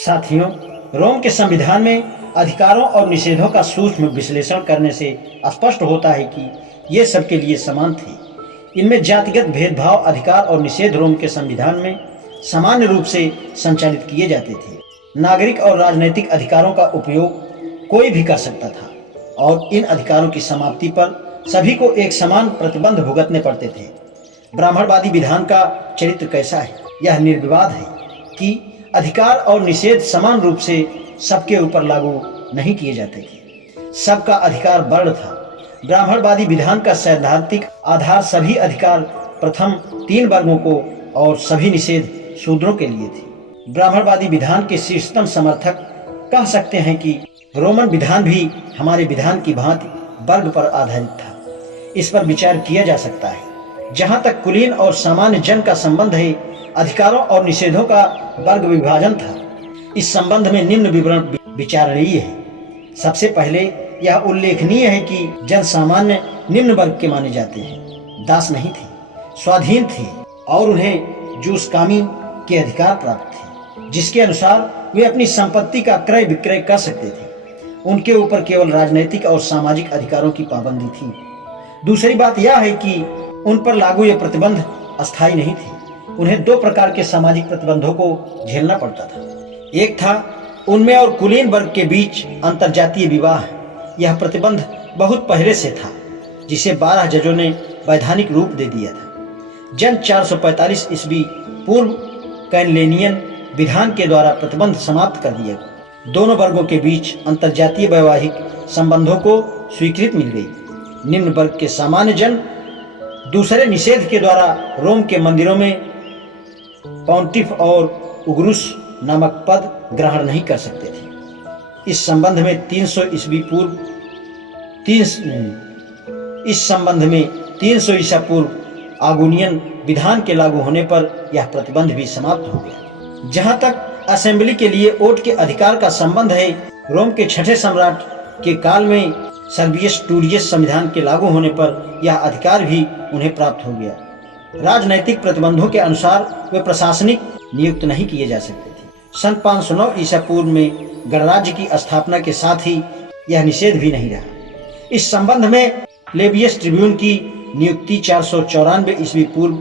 साथियों, रोम के संविधान में अधिकारों और निषेधों का सूक्ष्म विश्लेषण करने से स्पष्ट होता है कि ये सबके लिए समान थे। इनमें जातिगत भेदभाव, अधिकार और निषेध रोम के संविधान में सामान्य रूप से संचालित किए जाते थे। नागरिक और राजनीतिक अधिकारों का उपयोग कोई भी कर सकता था और इन अधिकारों की समाप्ति पर सभी को एक समान प्रतिबंध भुगतने पड़ते थे। ब्राह्मणवादी विधान का चरित्र कैसा है? यह निर्विवाद है कि अधिकार और निषेध समान रूप से सबके ऊपर लागू नहीं किए जाते थे। सबका अधिकार वर्ण था। ब्राह्मणवादी विधान का सैद्धांतिक आधार सभी अधिकार प्रथम 3 वर्गों को और सभी निषेध शूद्रों के लिए थे। ब्राह्मणवादी विधान के शीर्षतम समर्थक कह सकते हैं कि रोमन विधान भी हमारे विधान की भांति वर्ग पर आधारित था। इस पर विचार किया जा सकता है। जहाँ तक कुलीन और सामान्य जन का संबंध है, अधिकारों और निषेधों का वर्ग विभाजन था। इस संबंध में निम्न विवरण विचारणीय है। सबसे पहले यह उल्लेखनीय है कि जन सामान्य निम्न वर्ग के माने जाते हैं। दास नहीं थे, स्वाधीन थे और उन्हें जूसकामी के अधिकार प्राप्त थे, जिसके अनुसार वे अपनी संपत्ति का क्रय विक्रय कर सकते थे। उनके ऊपर केवल राजनीतिक और सामाजिक अधिकारों की पाबंदी थी। दूसरी बात यह है कि उन पर लागू ये प्रतिबंध अस्थायी नहीं थे। उन्हें 2 प्रकार के सामाजिक प्रतिबंधों को झेलना पड़ता था। एक था उनमें और कुलीन वर्ग के बीच अंतरजातीय विवाह। यह प्रतिबंध बहुत पहले से था, जिसे 12 जजों ने वैधानिक रूप दे दिया था। जन 445 ईस्वी पूर्व कैनलेनियन विधान के द्वारा प्रतिबंध समाप्त कर दिया। दोनों वर्गों के बीच अंतरजातीय वैवाहिक संबंधों को स्वीकृति मिल गई। निम्न वर्ग के सामान्य जन दूसरे निषेध के द्वारा रोम के मंदिरों में पॉन्टिफ और उग्रुस नामक पद ग्रहण नहीं कर सकते थे। इस संबंध में 300 ईसा पूर्व आगुनियन विधान के लागू होने पर यह प्रतिबंध भी समाप्त हो गया। जहाँ तक असेंबली के लिए वोट के अधिकार का संबंध है, रोम के 6ठे सम्राट के काल में सर्वियस टूरियस संविधान के लागू होने पर यह अधिकार भी उन्हें प्राप्त हो गया। राजनैतिक प्रतिबंधों के अनुसार वे प्रशासनिक नियुक्त नहीं किए जा सकते थे। सन 509 ईसा पूर्व में गणराज्य की स्थापना के साथ ही यह निषेध भी नहीं रहा। इस संबंध में प्लेबियस ट्रिब्यून की नियुक्ति 494 ईस्वी पूर्व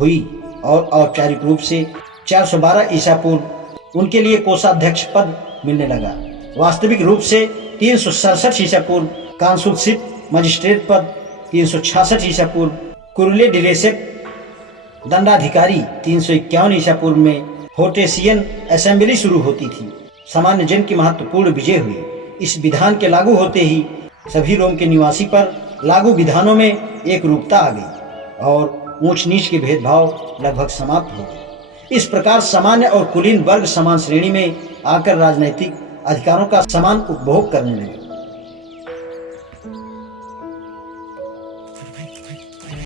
हुई और औपचारिक रूप से 412 ईसा पूर्व उनके लिए कोषाध्यक्ष पद मिलने लगा। वास्तविक रूप से 367 ईसा पूर्व कांसुलशिप मजिस्ट्रेट पद, 366 ईसा पूर्व कुरले डिलेसेप दंडाधिकारी, 351 ईसा पूर्व में होटेसियन असेंबली शुरू होती थी। सामान्य जन की महत्वपूर्ण विजय हुई। इस विधान के लागू होते ही सभी रोम के निवासी पर लागू विधानों में एक रूपता आ गई और ऊंच नीच के भेदभाव लगभग समाप्त हो गए। इस प्रकार सामान्य और कुलीन वर्ग समान श्रेणी में आकर राजनैतिक अधिकारों का समान उपभोग करने लगे।